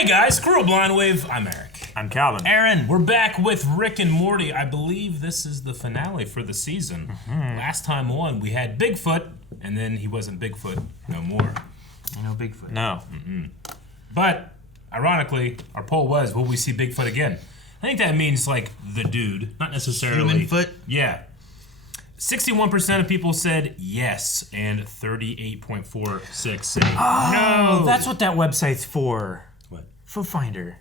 Hey guys, Squirrel Blind Wave. I'm Eric. I'm Calvin. Aaron, we're back with Rick and Morty. I believe this is the finale for the season. Last time on, we had Bigfoot, and then he wasn't Bigfoot no more. No Bigfoot. No. But, ironically, our poll was, will we see Bigfoot again? I think that means, like, the dude, not necessarily... Human foot? Yeah. 61% of people said yes, and 38.46 said no. That's what that website's for. What? Foot Finder.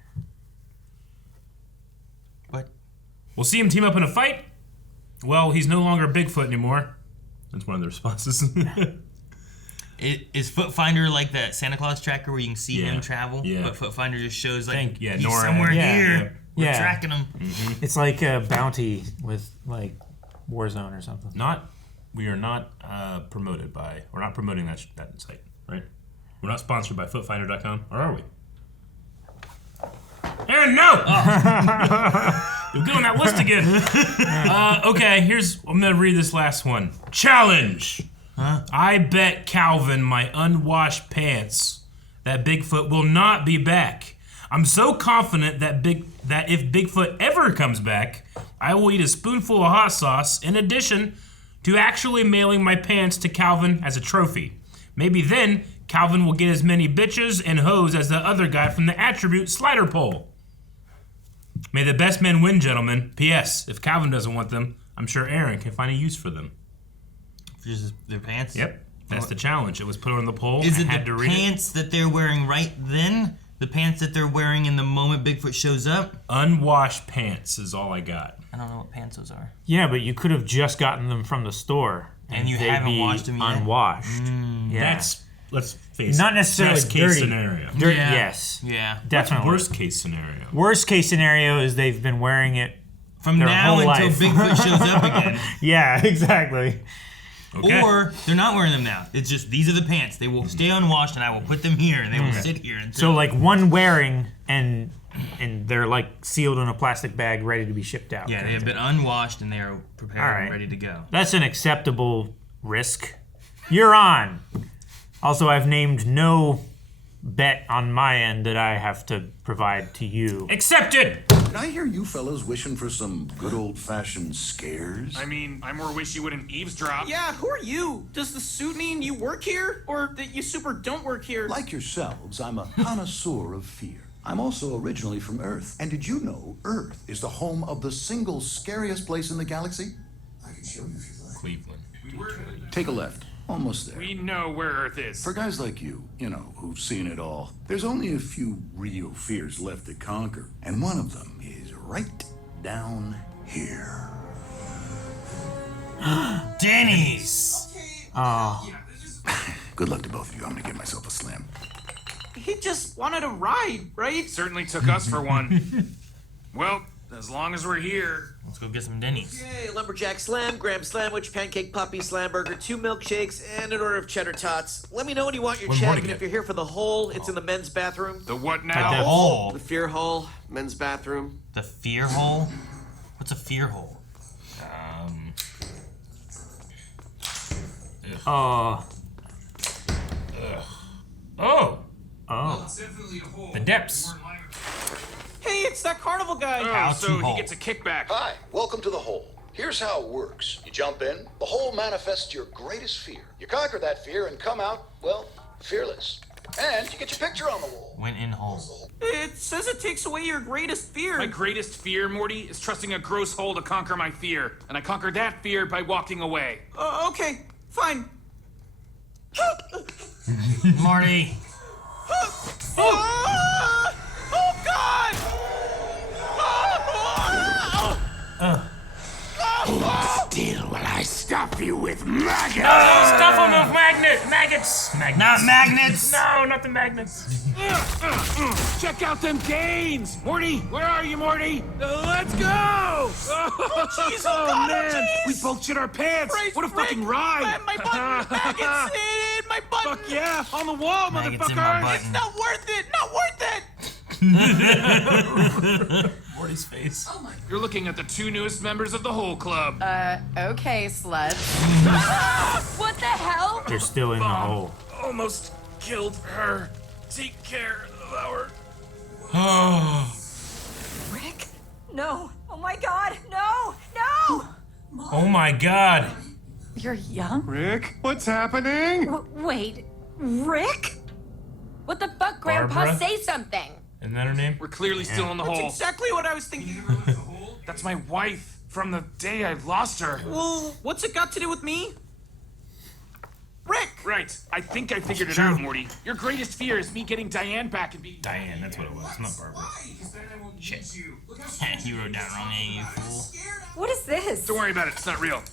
What? We'll see him team up in a fight. Well, he's no longer Bigfoot anymore. That's one of the responses. Is Foot Finder like that Santa Claus tracker where you can see Yeah. him travel? Yeah. But Foot Finder just shows like he's Nora somewhere yeah. here. We're Yeah. tracking him. It's like a bounty with like Warzone or something. We are not promoted by, we're not promoting that site, right? We're not sponsored by footfinder.com, or are we? Aaron, no! Oh. You're on that list again. Okay, I'm gonna read this last one. Challenge! Huh? I bet Calvin my unwashed pants that Bigfoot will not be back. I'm so confident that if Bigfoot ever comes back, I will eat a spoonful of hot sauce in addition to actually mailing my pants to Calvin as a trophy. Maybe then, Calvin will get as many bitches and hoes as the other guy from the attribute slider poll. May the best men win, gentlemen. P.S. If Calvin doesn't want them, I'm sure Aaron can find a use for them. Just their pants? Yep, that's the challenge. It was put on the poll. Is I it had the to read pants that they're wearing right then? The pants that they're wearing in the moment Bigfoot shows up? Unwashed pants is all I got. I don't know what pants those are. Yeah, but you could have just gotten them from the store. And you they'd haven't be washed them yet? Unwashed. Yeah. That's, let's face it, not necessarily best case dirty. scenario. Dirty, Yeah. yes. Yeah. Definitely. Worst case scenario. Worst case scenario is they've been wearing it From their now whole until life. Bigfoot shows up again. Yeah, exactly. Okay. Or they're not wearing them now. It's just these are the pants. They will stay unwashed and I will put them here and they will sit here until So like one wearing and they're like sealed in a plastic bag ready to be shipped out. yeah, they have been unwashed and they are prepared All right. and ready to go. That's an acceptable risk. You're on. Also, I've named no bet on my end that I have to provide to you. Accepted! Did I hear you fellas wishing for some good old-fashioned scares? I mean, I more wish you wouldn't eavesdrop. Yeah, who are you? Does the suit mean you work here? Or that you super don't work here? Like yourselves, I'm a connoisseur of fear. I'm also originally from Earth. And did you know Earth is the home of the single scariest place in the galaxy? I can show you if you like. Cleveland. Take a left. Almost there. We know where Earth is. For guys like you know, who've seen it all, there's only a few real fears left to conquer. And one of them is right down here. Denny's! Oh, Good luck to both of you. I'm gonna give myself a slam. He just wanted a ride, right? Certainly took us for one. Well, as long as we're here. Let's go get some Denny's. Okay, lumberjack slam, graham sandwich, pancake puppy, slam burger, 2 milkshakes, and an order of cheddar tots. Let me know when you want your What check, morning and it? if you're here for the hole, it's in the men's bathroom. The what Like now? that. Hole. The fear hole, men's bathroom. The fear hole? What's a fear hole? oh, Oh! oh. The depths. Hey, it's that carnival guy. Oh, so hole. he gets a kickback. Hi, welcome to the hole. Here's how it works. You jump in, the hole manifests your greatest fear. You conquer that fear and come out, well, fearless. And you get your picture on the wall. Went in hole. It says it takes away your greatest fear. My greatest fear, Morty, is trusting a gross hole to conquer my fear. And I conquer that fear by walking away. Okay, fine. Marty! Ah! Oh, God! Still will I stop you with maggots? Stuff on those maggots! Not magnets! No, not the magnets. Check out them gains! Morty, where are you, Morty? Let's go! Oh, jeez, oh, God, oh, man! jeez. We both shit our pants! Christ, What a fucking Rick, ride! My butt, maggots in my butt. Fuck yeah! On the wall, Maggots in my motherfucker! button. Not worth it, not worth it. Morty's face. You're looking at the 2 newest members of the Hole Club. Okay, sluts. What the hell? They're still in the hole. Almost killed her. Take care of our my god. You're young? Rick, what's happening? Wait, Rick? What the fuck, Grandpa? Barbara? Say something. Isn't that her name? We're clearly still in the That's hole. exactly what I was thinking. That's my wife from the day I lost her. Well, what's it got to do with me? Rick! Right. I think I figured it out, Morty. Your greatest fear is me getting Diane back and being... Diane, that's what it was, not Barbara. Shit. You wrote down wrong name, you fool. What is this? Don't worry about it. It's not real.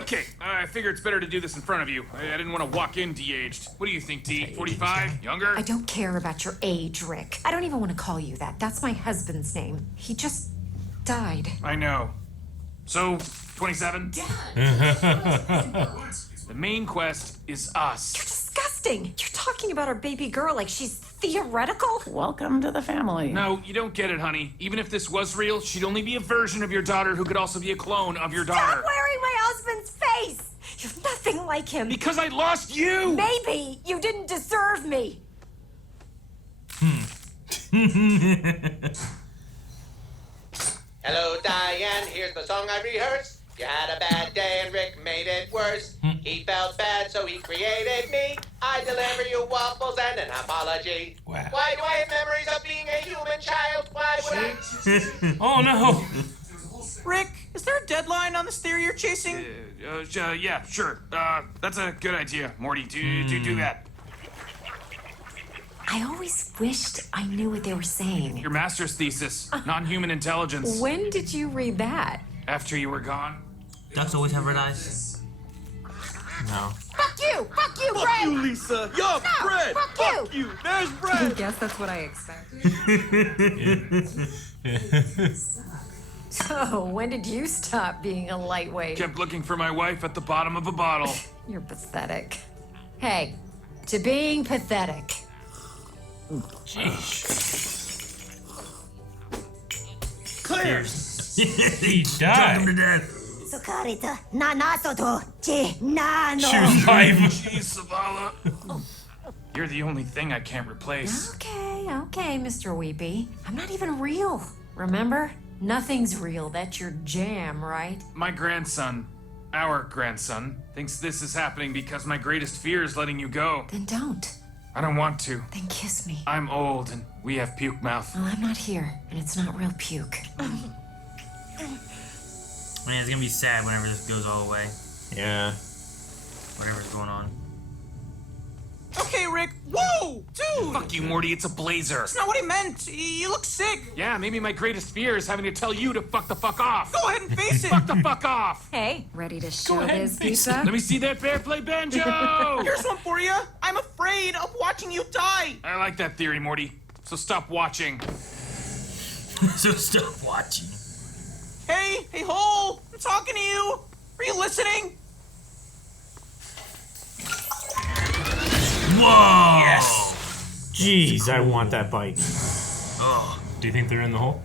Okay. I figure it's better to do this in front of you. I didn't want to walk in de-aged. What do you think, D? 45? Younger? I don't care about your age, Rick. I don't even want to call you that. That's my husband's name. He just died. I know. So, 27? The main quest is us. You're disgusting. You're talking about our baby girl like she's theoretical. Welcome to the family. No, you don't get it, honey. Even if this was real, she'd only be a version of your daughter who could also be a clone of your daughter. Stop wearing my husband's face. You're nothing like him. Because I lost you! Maybe you didn't deserve me. Hello, Diane. Here's the song I rehearsed. You had a bad day and Rick made it worse. He felt bad, so he created me. I deliver you waffles and an apology. Wow. Why do I have memories of being a human child? Why would I? Oh no! Rick, is there a deadline on this theory you're chasing? Yeah, sure. That's a good idea, Morty. Do that. I always wished I knew what they were saying. Your master's thesis, non-human intelligence. When did you read that? After you were gone. Ducks always have red eyes. No. Fuck you, Brett. Fuck you, Lisa. Yo, bread. Fuck you. There's I bread. guess that's what I expected. So, when did you stop being a lightweight? Kept looking for my wife at the bottom of a bottle. You're pathetic. Hey, to being pathetic. Clear. He died. Him to death. Choose life. Jeez, Savala. You're the only thing I can't replace. Okay, Mr. Weepy. I'm not even real. Remember? Nothing's real. That's your jam, right? My grandson, our grandson, thinks this is happening because my greatest fear is letting you go. Then don't. I don't want to. Then kiss me. I'm old and we have puke mouth. Well, I'm not here, and it's not real puke. Man, it's gonna be sad whenever this goes all the way. Yeah. Whatever's going on. Okay, Rick. Whoa! Dude! Fuck you, Morty. It's a blazer. That's not what I meant. You look sick. Yeah, maybe my greatest fear is having to tell you to fuck the fuck off. Go ahead and face it. Fuck the fuck off. Hey, ready to show ahead and this face pizza? Let me see that bear play banjo. Here's one for you. I'm afraid of watching you die. I like that theory, Morty. So stop watching. So stop watching. Hey, Hole. I'm talking to you. Are you listening? Whoa! Yes! Jeez, I want that bike. Oh. Do you think they're in the hole?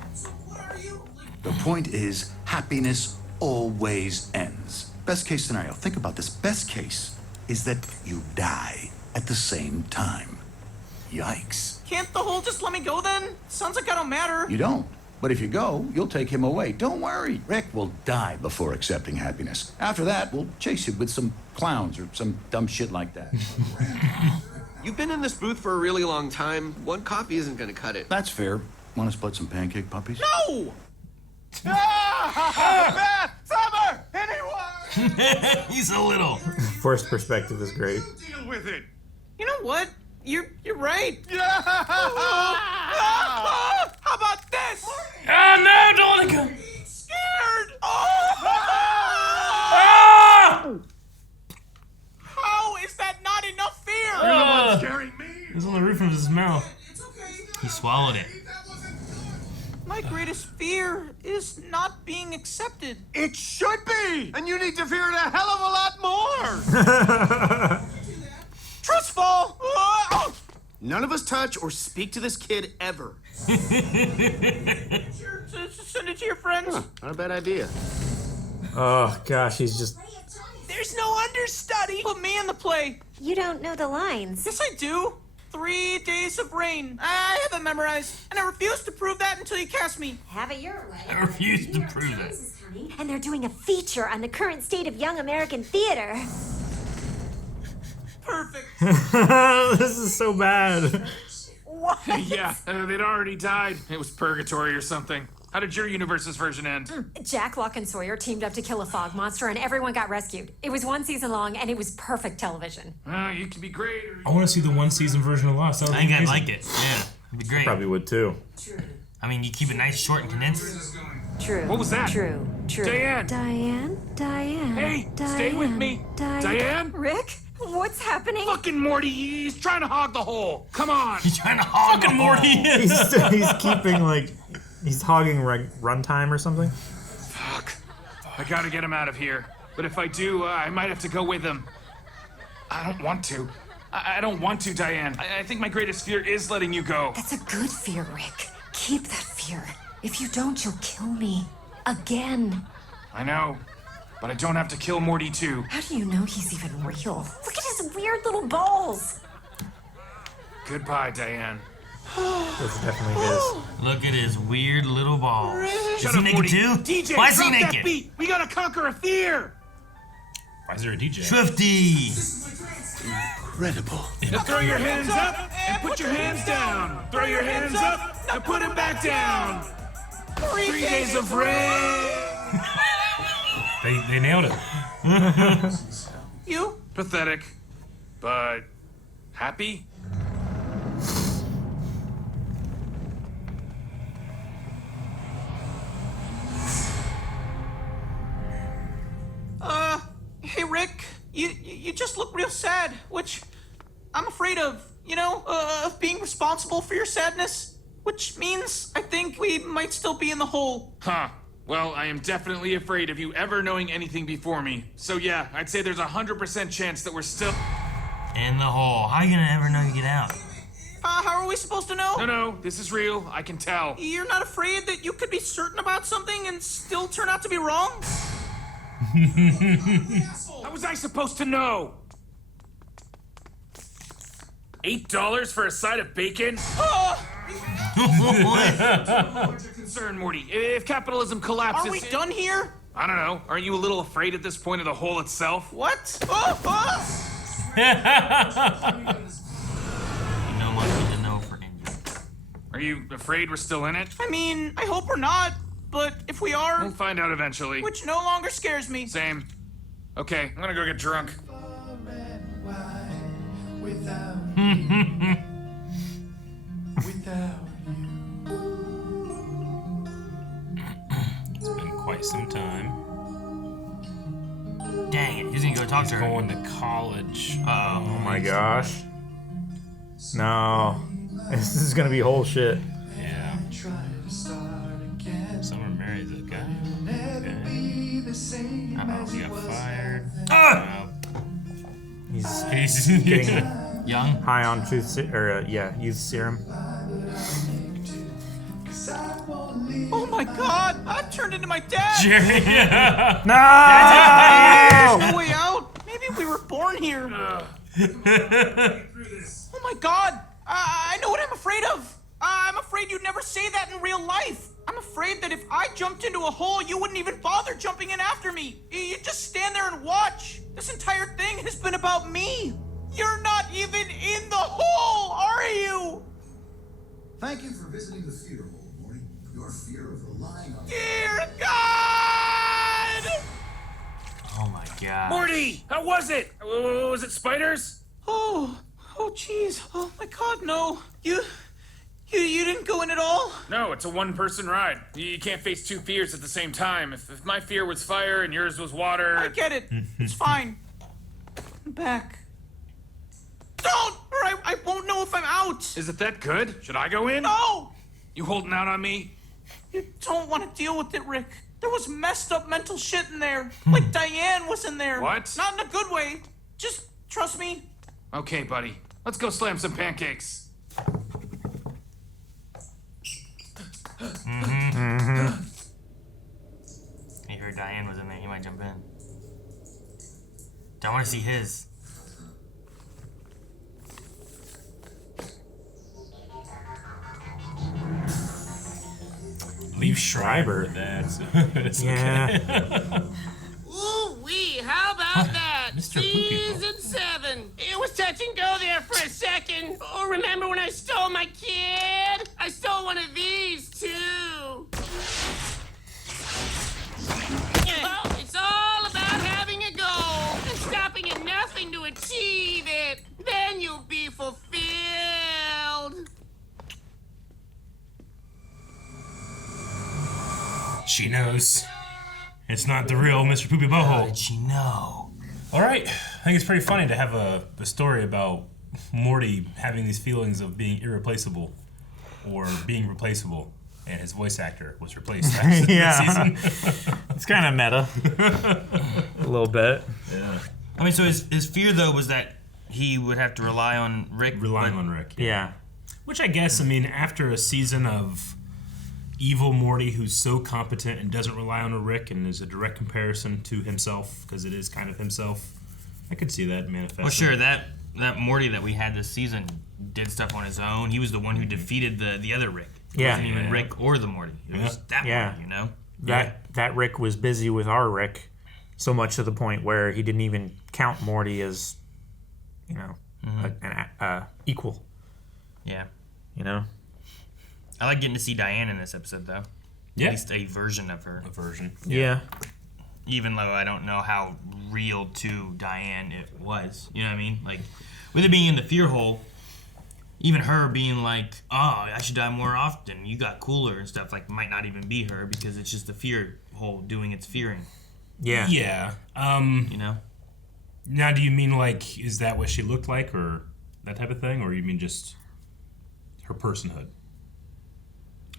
The point is, happiness always ends. Best case scenario, think about this. Best case is that you die at the same time. Yikes. Can't the Hole just let me go then? Sounds like I don't matter. You don't. But if you go, you'll take him away. Don't worry. Rick will die before accepting happiness. After that, we'll chase you with some clowns or some dumb shit like that. You've been in this booth for a really long time. One coffee isn't gonna cut it. That's fair. Want to split some pancake puppies? No! Beth! Summer! Anyone! He's a little. First perspective is great. Deal with it. You know what? You're right. Yeah! How about this? Oh no! Don't let it go. Scared! Ah! How is that not enough fear? Scaring me. It's on the roof of his mouth. He swallowed it. My greatest fear is not being accepted. It should be! And you need to fear it a hell of a lot more! Trust fall! None of us touch or speak to this kid ever. Send it to your friends. Not a bad idea. Oh gosh, he's just. There's no understudy. Put me in the play. You don't know the lines. Yes, I do. 3 days of rain. I have it memorized, and I refuse to prove that until you cast me. Have it your way. I refuse to prove it. And they're doing a feature on the current state of young American theater. Perfect. This is so bad. What? Yeah, they'd already died. It was purgatory or something. How did your universe's version end? Jack, Locke, and Sawyer teamed up to kill a fog monster, and everyone got rescued. It was 1 season long, and it was perfect television. You can be great. Or... I want to see the 1 season version of Lost. I think I'd like it. Yeah, it'd be great. Probably would too. I mean, you keep it nice, short, and condensed. True. What was that? True. Diane! Diane. Hey, stay with me. Diane? Rick? What's happening? Fucking Morty, he's trying to hog the hole. Come on. He's trying to hog Fucking Morty. He's keeping like he's hogging runtime or something. Fuck. I gotta get him out of here. But if I do, I might have to go with him. I don't want to. I don't want to, Diane. I think my greatest fear is letting you go. That's a good fear, Rick. Keep that fear. If you don't, you'll kill me. Again. I know. But I don't have to kill Morty too. How do you know he's even real? Look at his weird little balls. Goodbye, Diane. That's definitely his. Look at his weird little balls. Is Shut he up, naked Morty. too? DJ, Why is drop he that naked? beat. We gotta conquer a fear. Why is there a DJ? Swifty. Incredible. Now throw your hands up and put your hands down. Throw your hands up and put them back down. 3 days of rain. They nailed it. You? Pathetic, but happy. Hey Rick, you just look real sad, which I'm afraid of. You know, of being responsible for your sadness, which means I think we might still be in the hole. Huh. Well, I am definitely afraid of you ever knowing anything before me. So yeah, I'd say there's 100% chance that we're still... In the hole. How are you gonna ever know you get out? How are we supposed to know? No, this is real. I can tell. You're not afraid that you could be certain about something and still turn out to be wrong? How was I supposed to know? $8 for a side of bacon? Concern, Morty. If capitalism collapses... Are we done here? I don't know. Aren't you a little afraid at this point of the hole itself? What? You know much need to know for injury. Are you afraid we're still in it? I mean, I hope we're not, but if we are, We'll find out eventually. which no longer scares me. Same. Okay, I'm gonna go get drunk. It's been quite some time. Dang it, he's gonna go talk to her. Going to college. Uh-oh. Oh my gosh. No. This is gonna be whole shit. Yeah. Summer married that guy. Okay. Uh-oh, he got fired. He's getting Young? high on youth serum. Oh my god, I turned into my dad! Jerry. No! No way out? Maybe we were born here. Oh my god, I know what I'm afraid of. I'm afraid you'd never say that in real life. I'm afraid that if I jumped into a hole, you wouldn't even bother jumping in after me. You'd just stand there and watch. This entire thing has been about me. You're not even in the hole, are you? Thank you for visiting the fear hole, Morty. Your fear of relying on... Dear God! Oh my god. Morty, how was it? Was it spiders? Oh jeez. Oh my god, no. You didn't go in at all? No, it's a one-person ride. You can't face two fears at the same time. If my fear was fire and yours was water... I get it. It's fine. I'm back. Don't! Or I won't know if I'm out! Is it that good? Should I go in? No! You holding out on me? You don't want to deal with it, Rick. There was messed up mental shit in there. Like Diane was in there. What? Not in a good way. Just trust me. Okay, buddy. Let's go slam some pancakes. He heard Diane was in there, he might jump in. Don't want to see his. Leave Schreiber. That's Yeah. Ooh-wee, how about that? Mr. Poopy Ball. Season 7. It was touch and go there for a second. Oh, remember when I stole my kid? I stole one of these, too. Well, it's all about having a goal and stopping at nothing to achieve it. Then you'll be fulfilled. She knows. It's not the real Mr. Poopy Butthole. Did she know? All right. I think it's pretty funny to have a story about Morty having these feelings of being irreplaceable or being replaceable, and his voice actor was replaced last season. It's kind of meta. A little bit. Yeah. I mean, so his fear, though, was that he would have to rely on Rick. Relying on Rick. Yeah. Which I guess, I mean, after a season of evil Morty who's so competent and doesn't rely on a Rick and is a direct comparison to himself, because it is kind of himself, I could see that manifesting. Well, sure, that Morty that we had this season did stuff on his own. He was the one who defeated the other Rick. It wasn't even Rick or the Morty. It was that Morty, you know? That Rick was busy with our Rick, so much to the point where he didn't even count Morty as, you know, an equal. Yeah. You know? I like getting to see Diane in this episode, though. Yeah. At least a version of her. A version. Yeah. Even though I don't know how real to Diane it was. You know what I mean? Like, with it being in the fear hole, even her being like, oh, I should die more often, you got cooler and stuff, like, might not even be her because it's just the fear hole doing its fearing. Yeah. Yeah. You know? Now, do you mean, like, is that what she looked like or that type of thing? Or you mean just her personhood?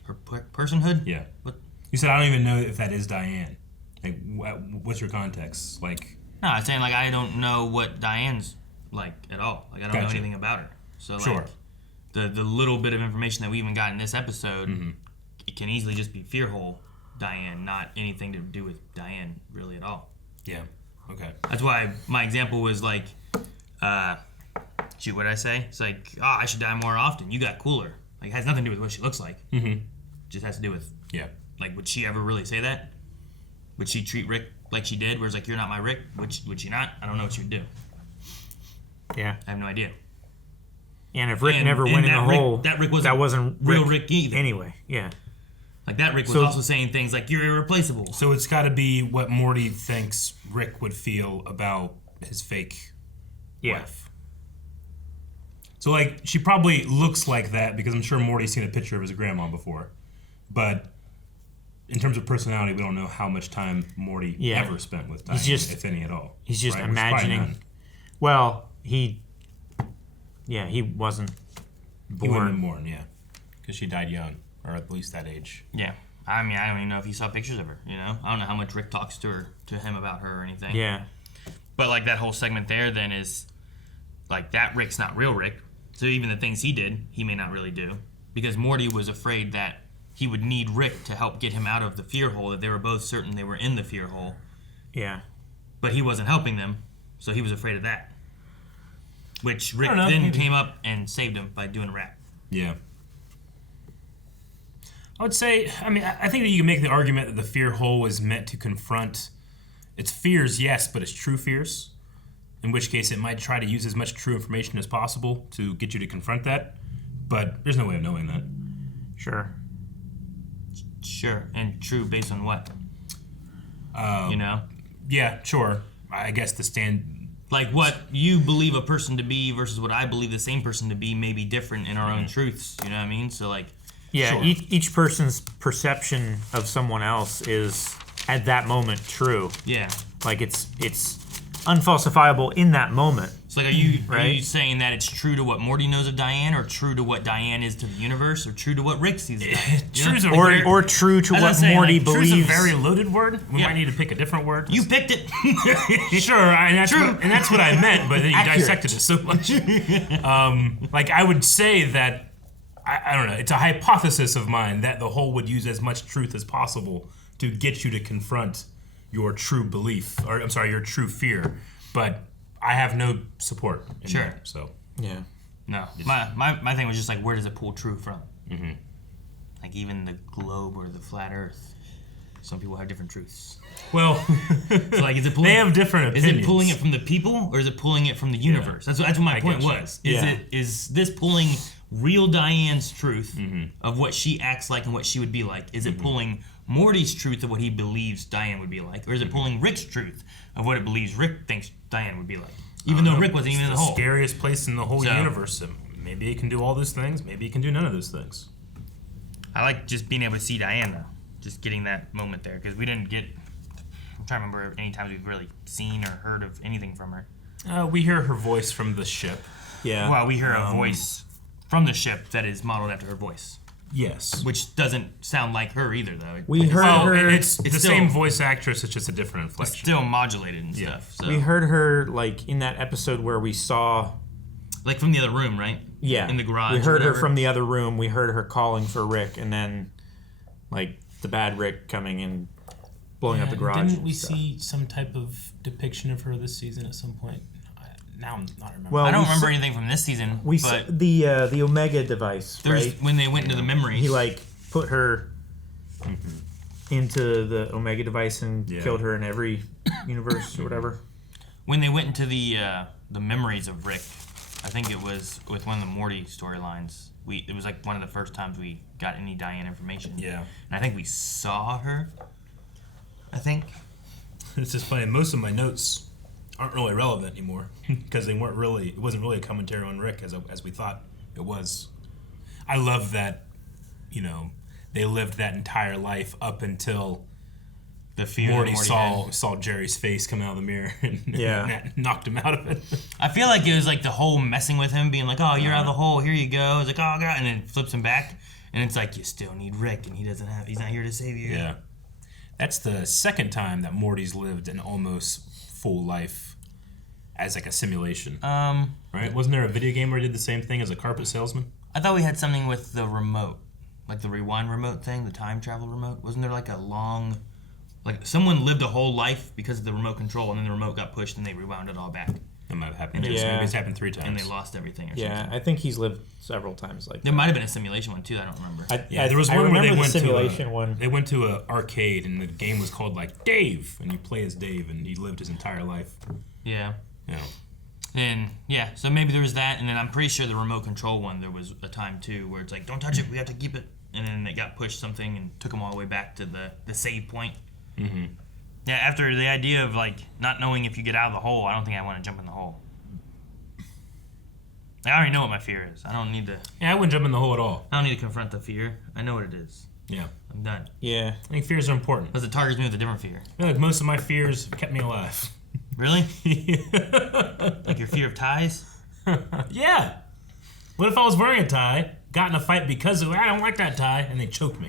Her personhood? Yeah. What? You said, I don't even know if that is Diane. Like, what's your context? Like, No, I'm saying, like, I don't know what Diane's like at all. Like, I don't know anything about her. So, like, the little bit of information that we even got in this episode, it can easily just be fear hole Diane, not anything to do with Diane really at all. Yeah. Okay. That's why my example was like, shoot, what did I say? It's like, oh, I should die more often. You got cooler. Like, it has nothing to do with what she looks like. Just has to do with, like, would she ever really say that? Would she treat Rick like she did, where it's like, you're not my Rick? Would she not? I don't know what she would do. Yeah. I have no idea. And if Rick never went in the hole, that Rick wasn't real Rick either. Anyway, yeah. Like, that Rick was also saying things like, you're irreplaceable. So it's got to be what Morty thinks Rick would feel about his fake wife. So, like, she probably looks like that because I'm sure Morty's seen a picture of his grandma before. But in terms of personality, we don't know how much time Morty ever spent with Diane, if any at all. He's just imagining. Well, he wasn't born. He wouldn't have been born, because she died young, or at least that age. Yeah. I mean, I don't even know if he saw pictures of her, you know? I don't know how much Rick talks to him about her or anything. Yeah. But, like, that whole segment there then is, like, that Rick's not real Rick. So even the things he did, he may not really do. Because Morty was afraid that he would need Rick to help get him out of the fear hole, that they were both certain they were in the fear hole. Yeah. But he wasn't helping them, so he was afraid of that. Which Rick then came up and saved him by doing a rap. Yeah. I would say, I mean, I think that you can make the argument that the fear hole was meant to confront its fears, yes, but its true fears. In which case, it might try to use as much true information as possible to get you to confront that. But there's no way of knowing that. Sure. Sure. And true based on what? You know? Yeah, sure. I guess the stand... Like, what you believe a person to be versus what I believe the same person to be may be different in our own truths. You know what I mean? So, like... Yeah, sure. Each person's perception of someone else is, at that moment, true. Yeah. Like, it's unfalsifiable in that moment. So, like, are you saying that it's true to what Morty knows of Diane, or true to what Diane is to the universe, or true to what Rick sees of Diane? Or true to what Morty believes. True's a very loaded word. We might need to pick a different word. You picked it. Sure, and that's what I meant, but then you dissected it so much. Like, I would say that, I don't know, it's a hypothesis of mine that the whole would use as much truth as possible to get you to confront your true belief, or I'm sorry, your true fear. But I have no support in that, so. Yeah. No. My thing was just like, where does it pull true from? Like even the globe or the flat Earth. Some people have different truths. Well, so like, is it pulling, they have different opinions. Is it pulling it from the people or is it pulling it from the universe? That's what my point was. Is this pulling real Diane's truth of what she acts like and what she would be like? Is it pulling Morty's truth of what he believes Diane would be like? Or is it pulling Rick's truth of what it believes Rick thinks Diane would be like? Even though Rick wasn't even in the hole. It's the scariest place in the whole universe. Maybe he can do all those things. Maybe he can do none of those things. I like just being able to see Diane, though. Just getting that moment there. Because we didn't get... I'm trying to remember any times we've really seen or heard of anything from her. We hear her voice from the ship. Yeah. Well, we hear a voice from the ship that is modeled after her voice. Yes. Which doesn't sound like her either, though. We heard her... It's the same voice actress, it's just a different inflection. It's still modulated and stuff. So. We heard her, like, in that episode where we saw... Like from the other room, right? Yeah. In the garage. We heard her from the other room. We heard her calling for Rick, and then, like, the bad Rick coming and blowing up the garage. Didn't we see some type of depiction of her this season at some point? Now I'm not remembering. Well, I don't remember anything from this season. We saw the Omega device, right? When they went into the memories. He, like, put her into the Omega device and killed her in every universe or whatever. When they went into the memories of Rick, I think it was with one of the Morty storylines. It was like one of the first times we got any Diane information. Yeah. And I think we saw her. I think. It's just funny. Most of my notes aren't really relevant anymore because they weren't really. It wasn't really a commentary on Rick as we thought it was. I love that, they lived that entire life up until the fear Morty saw Jerry's face come out of the mirror and knocked him out of it. I feel like it was like the whole messing with him, being like, "Oh, you're out of the hole. Here you go." It's like, "Oh God," and then flips him back, and it's like, you still need Rick, and he's not here to save you. Yeah, that's the second time that Morty's lived an almost full life as like a simulation. Right? Wasn't there a video game where he did the same thing as a carpet salesman? I thought we had something with the remote, like the rewind remote thing, the time travel remote. Wasn't there like a long... Like, someone lived a whole life because of the remote control, and then the remote got pushed, and they rewound it all back. That might have happened. Maybe it's happened 3 times. And they lost everything or something. Yeah, I think he's lived several times like that. There might have been a simulation one, too. I don't remember. There was one where they went to They went to an arcade, and the game was called, like, Dave, and you play as Dave, and he lived his entire life. Yeah. Yeah. And, so maybe there was that, and then I'm pretty sure the remote control one, there was a time, too, where it's like, don't touch it, we have to keep it. And then it got pushed something and took them all the way back to the save point. Mm-hmm. Yeah, after the idea of, like, not knowing if you get out of the hole, I don't think I want to jump in the hole. I already know what my fear is. I don't need to... Yeah, I wouldn't jump in the hole at all. I don't need to confront the fear. I know what it is. Yeah. I'm done. Yeah. I think fears are important. Because it targets me with a different fear. I feel like most of my fears kept me alive. Really? Like your fear of ties? Yeah. What if I was wearing a tie, got in a fight because of, I don't like that tie, and they choked me?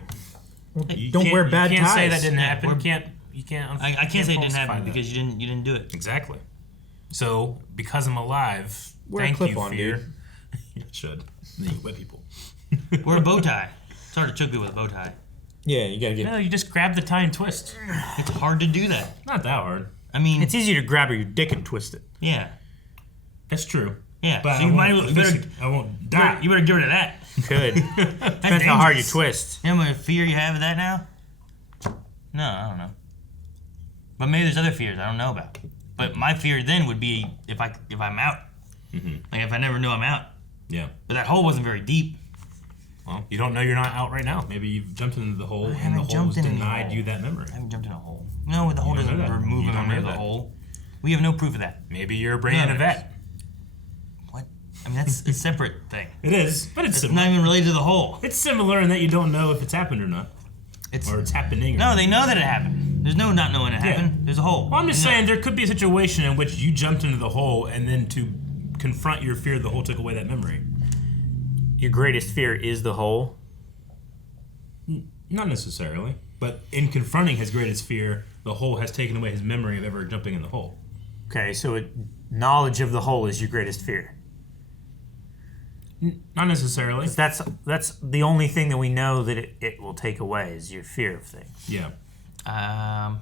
Don't wear bad ties. You can't say that didn't happen. You can't. I can't say it didn't happen because you didn't do it. Exactly. So because I'm alive, wear thank a clip you, on, fear. Dude. You should. Then you whip people. Wear a bow tie. It's hard to choke people with a bow tie. Yeah, you gotta get. No, you just grab the tie and twist. It's hard to do that. Not that hard. I mean, it's easier to grab your dick and twist it. Yeah. That's true. Yeah. But so I won't die. You better get rid of that. Good. Depends how hard you twist. You know how much fear you have of that now? No, I don't know. But maybe there's other fears I don't know about. But my fear then would be if I'm out. Mm-hmm. Like if I never know I'm out. Yeah. But that hole wasn't very deep. Well, you don't know you're not out right now. Maybe you've jumped into the hole and the hole's denied you that memory. I haven't jumped in a hole. No, the hole doesn't remove a memory of the hole. We have no proof of that. Maybe you're a brain in a vet. What? I mean, that's a separate thing. It is, but it's not even related to the hole. It's similar in that you don't know if it's happened or not. Or it's happening. No, they know that it happened. There's no not knowing it happened. There's a hole. Well, I'm just saying there could be a situation in which you jumped into the hole and then to confront your fear, the hole took away that memory. Your greatest fear is the hole? Not necessarily. But in confronting his greatest fear, the hole has taken away his memory of ever jumping in the hole. Okay, so knowledge of the hole is your greatest fear. Not necessarily. That's the only thing that we know that it will take away is your fear of things. Yeah. I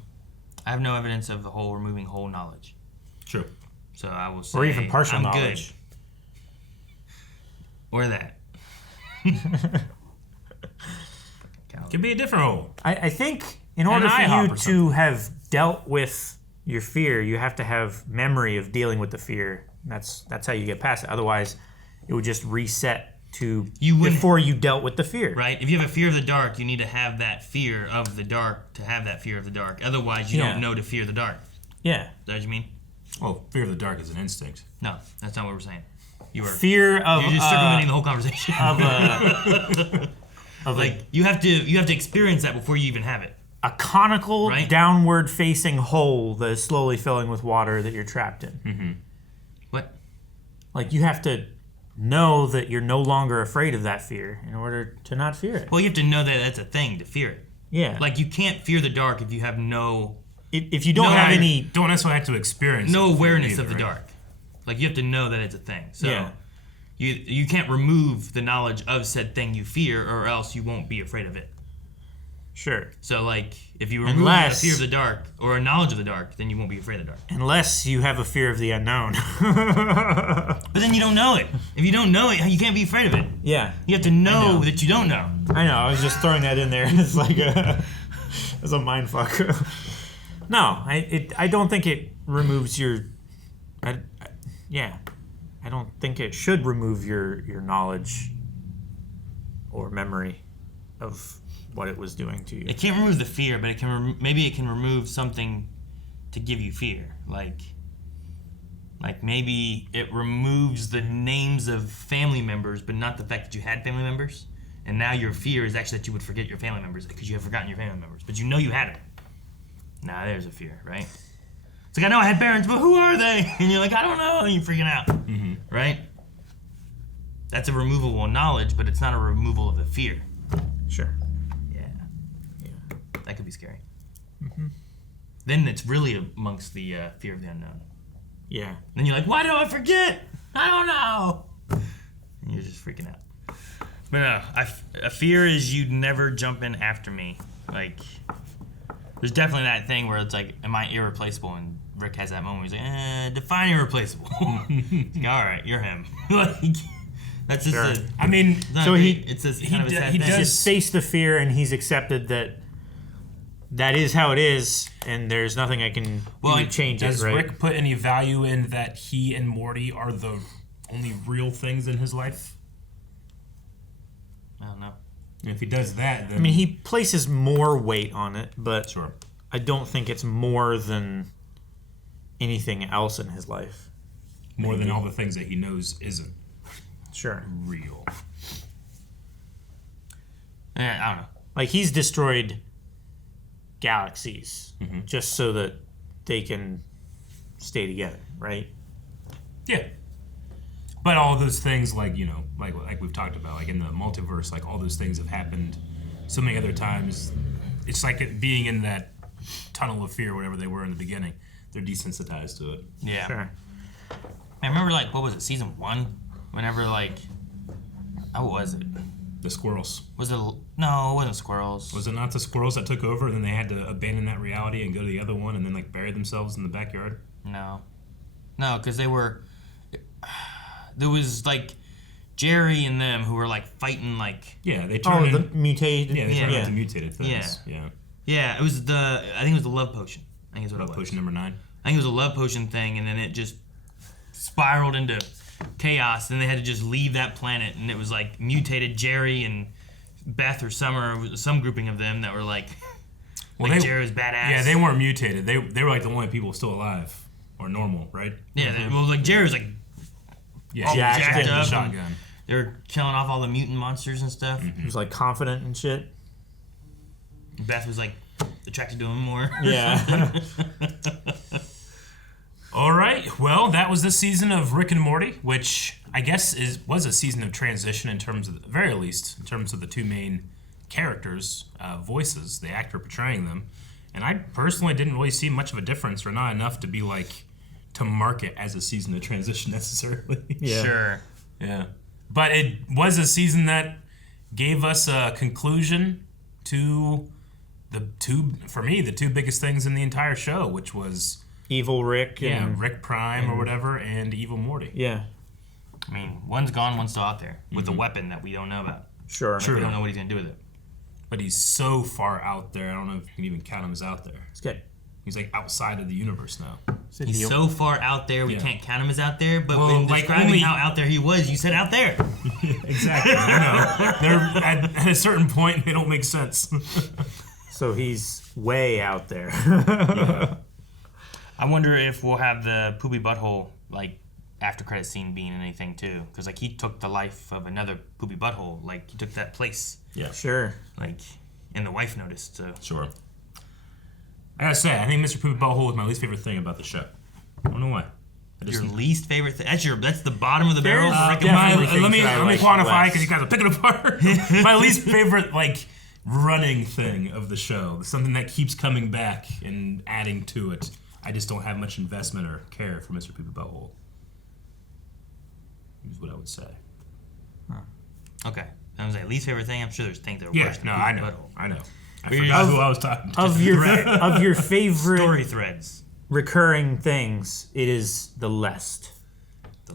have no evidence of the hole removing whole knowledge. True. So I will say or even partial I'm knowledge. Good. Or that. Could be a different hole. I think in order for you to have dealt with your fear, you have to have memory of dealing with the fear. That's how you get past it. Otherwise, it would just reset to before you dealt with the fear. Right? If you have a fear of the dark, you need to have that fear of the dark to have that fear of the dark. Otherwise, you don't know to fear the dark. Yeah. Is that what you mean? Well, fear of the dark is an instinct. No, that's not what we're saying. You're just circumventing the whole conversation. You have to experience that before you even have it. A conical, downward-facing hole that is slowly filling with water that you're trapped in. Mm-hmm. What? Like, you have to know that you're no longer afraid of that fear in order to not fear it. Well, you have to know that that's a thing to fear it. Yeah. Like, you can't fear the dark if you have no... If you don't have any... Don't necessarily have to experience no awareness either, of the dark. Like, you have to know that it's a thing. So Yeah. you can't remove the knowledge of said thing you fear, or else you won't be afraid of it. Sure. So, like, if you remove a fear of the dark, or a knowledge of the dark, then you won't be afraid of the dark. Unless you have a fear of the unknown. But then you don't know it. If you don't know it, you can't be afraid of it. Yeah. You have to know that you don't know. I know, I was just throwing that in there. It's like it's a mind fuck. No, I don't think it removes your... I don't think it should remove your knowledge or memory of what it was doing to you. It can't remove the fear, but it can maybe it can remove something to give you fear. Like maybe it removes the names of family members, but not the fact that you had family members. And now your fear is actually that you would forget your family members because you have forgotten your family members, but you know you had them. Now there's a fear, right? It's like, I know I had parents, but who are they? And you're like, I don't know, and you're freaking out, right? That's a removable knowledge, but it's not a removal of the fear. Sure. Yeah. That could be scary. Then it's really amongst the fear of the unknown. Yeah. Then you're like, why do I forget? I don't know. And you're just freaking out. But no, a fear is you'd never jump in after me. Like, there's definitely that thing where it's like, am I irreplaceable? And Rick has that moment where he's like, define irreplaceable. It's like, all right, you're him. Like, that's just it's just kind of a sad thing. He's just faced the fear and he's accepted that is how it is, and there's nothing I can do to change it, right? Does Rick put any value in that he and Morty are the only real things in his life? I don't know. If he does that, then... I mean, he places more weight on it, but sure. I don't think it's more than anything else in his life. More than all the things that he knows isn't real. Yeah, I don't know. Like, he's destroyed galaxies just so that they can stay together, right? Yeah. But all those things, like, you know, like we've talked about, like in the multiverse, like all those things have happened so many other times. It's like it being in that tunnel of fear, whatever they were in the beginning. They're desensitized to it. Yeah. Sure. I remember, like, what was it, season 1? Whenever, like, how was it? The squirrels. Was it? No, it wasn't squirrels. Was it not the squirrels that took over and then they had to abandon that reality and go to the other one and then, like, bury themselves in the backyard? No, because they were... There was, like, Jerry and them who were, like, fighting, like... Yeah, they turned... the mutated... Yeah, they turned into mutated things. Yeah, it was I think it was the love potion. I think it's what it was. Love potion number 9? I think it was a love potion thing, and then it just spiraled into chaos, and they had to just leave that planet, and it was, like, mutated Jerry and Beth or Summer, some grouping of them that were, like... Jerry was badass. Yeah, they weren't mutated. They were, like, the only people still alive. Or normal, right? Yeah, like, Jerry was, like... Yeah, jacked up. Shotgun. They were killing off all the mutant monsters and stuff. He was, like, confident and shit. Beth was, like, attracted to him more. Yeah. All right. Well, that was this season of Rick and Morty, which I guess was a season of transition in terms of, at the very least, in terms of the two main characters' voices, the actor portraying them. And I personally didn't really see much of a difference, or not enough to be like... to mark it as a season of transition necessarily. Yeah. Sure. Yeah. But it was a season that gave us a conclusion to the two biggest things in the entire show, which was Evil Rick and Rick Prime or whatever, and Evil Morty. Yeah. I mean, one's gone, one's still out there with a weapon that we don't know about. Sure. We don't know what he's gonna do with it. but he's so far out there. I don't know if you can even count him as out there. It's good. He's like outside of the universe now. He's so far out there, we can't count him as out there. But Well, in like, describing only- how out there he was, you said out there. Exactly. I know. They're at a certain point, they don't make sense. So he's way out there. I wonder if we'll have the poopy butthole like after credit scene being in anything too, because like he took the life of another poopy butthole. Like he took that place. Yeah. Sure. Like, and the wife noticed. So Sure. I gotta say, I think Mr. Poopy Butthole was my least favorite thing about the show. I don't know why. Your least favorite thing? That's the bottom of the barrel. Let me quantify because you guys are picking apart. My least favorite like running thing of the show, something that keeps coming back and adding to it. I just don't have much investment or care for Mr. Poopy Butthole. Is what I would say. Okay, I was like least favorite thing. I'm sure there's things that are Yeah, worse. no, than I poopy know. butthole. I know. I forgot who I was talking to. Of your favorite Story threads. recurring things, it is the Lest.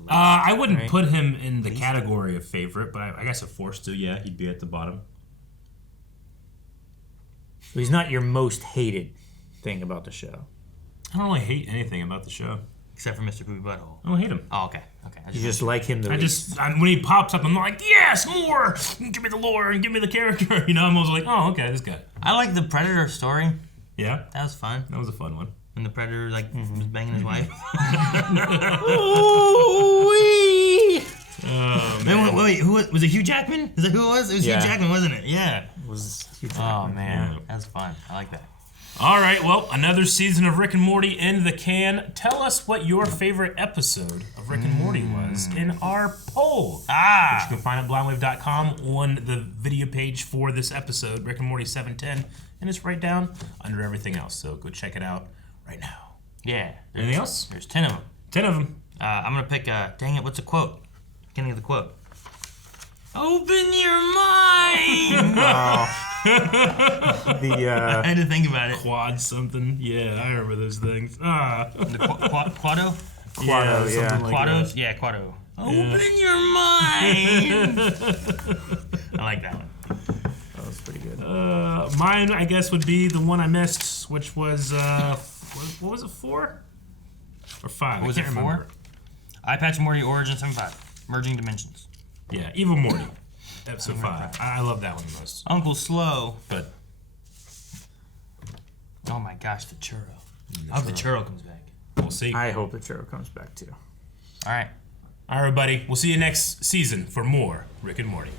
I wouldn't Right. put him in the category of favorite, but I guess if forced to, yeah, he'd be at the bottom. So he's not your most hated thing about the show. I don't really hate anything about the show. Except for Mr. Poopy Butthole. I don't hate him. Oh, okay. Okay. You just like him the least. When he pops up, I'm like, yes, more! Give me the lore and give me the character. You know, I'm always like, oh, okay, this guy. I like the Predator story. Yeah? That was fun. That was a fun one. When the Predator, like, was banging his wife. Ooh-wee! Oh, man. Wait, who was it? Hugh Jackman? Is that who it was? It was Yeah. Hugh Jackman, wasn't it? Yeah. It was Hugh Oh, Jackman, man. yeah. That was fun. I like that. All right, well, another season of Rick and Morty in the can. Tell us what your favorite episode of Rick and Morty was in our poll. Which you can find at blindwave.com on the video page for this episode, Rick and Morty 710, and it's right down under everything else. So go check it out right now. Yeah. Anything else? There's 10 of them. 10 of them. I'm going to pick, dang it, what's a quote? Beginning of the quote. Open your mind! I had to think about it. Quad something. Yeah, I remember those things. The Quado? Quado, yeah. something like Quados? that. Yeah, Quado. Open your mind! I like that one. That was pretty good. Mine, I guess, would be the one I missed, which was, what was it, 4? Or 5? What was I it, can't 4? remember. Eye Patch Morty Origin 75. Merging Dimensions. Yeah, Evil Morty. Episode 5. I love that one the most. Uncle Slow. But Oh my gosh, the churro. I hope the churro comes back. we'll see. I hope the churro comes back too. All right. All right, everybody. We'll see you next season for more Rick and Morty.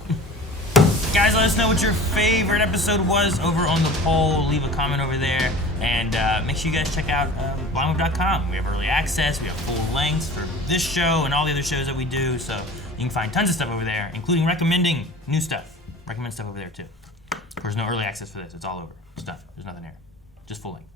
Guys, let us know what your favorite episode was over on the poll. Leave a comment over there. And make sure you guys check out blindwave.com. We have early access. We have full lengths for this show and all the other shows that we do. So you can find tons of stuff over there, including recommending new stuff. Recommend stuff over there, too. There's no early access for this. It's all over. It's done. There's nothing here. Just full length.